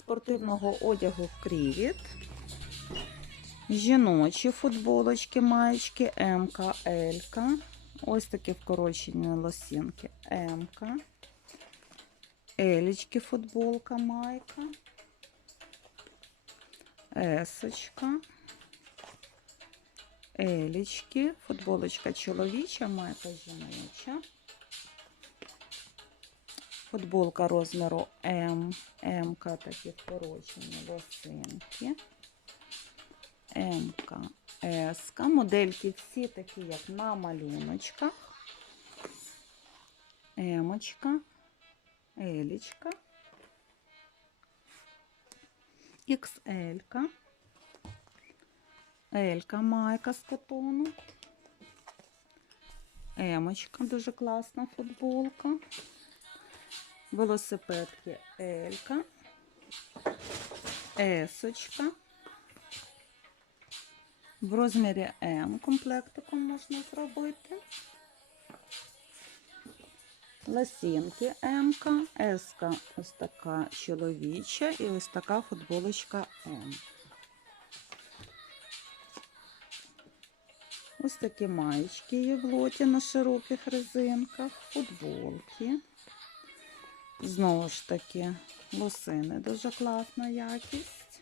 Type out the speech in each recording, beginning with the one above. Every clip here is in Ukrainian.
спортивного одягу Крівіт. Жіночі футболочки, маєчки МК, Л. Ось такі вкорочені лосінки МК. Елічки футболка, майка. Есочка. Елічки. Футболочка чоловіча, майка жіноча. Футболка розміру М. МК такі вкорочені лосинки. МК, СК. Модельки всі такі, як на малюночках. Емочка, Елічка, XL. Елька майка з котону. Емочка, дуже класна футболка. Велосипедки Елька. Есочка. В розмірі М комплектиком можна зробити. Лосінки М, С ось така чоловіча і ось така футболочка М. Ось такі маєчки є в лоті на широких резинках, футболки. Знову ж таки, лосини дуже класна якість.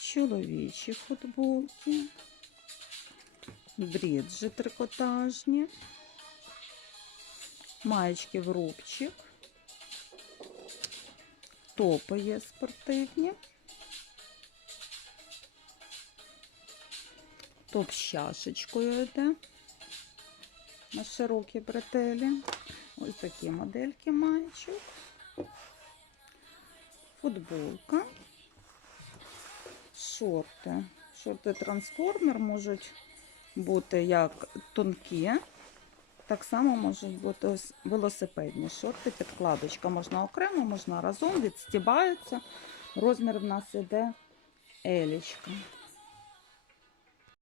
Чоловічі футболки, бріджі трикотажні, маєчки в рубчик, топи є спортивні. Топ з чашечкою йде на широкі бретелі. Ось такі модельки маючок. Футболка. Шорти. Шорти трансформер можуть бути як тонкі, так само можуть бути велосипедні шорти, підкладочка. Можна окремо, можна разом, відстібаються. Розмір в нас іде елічка.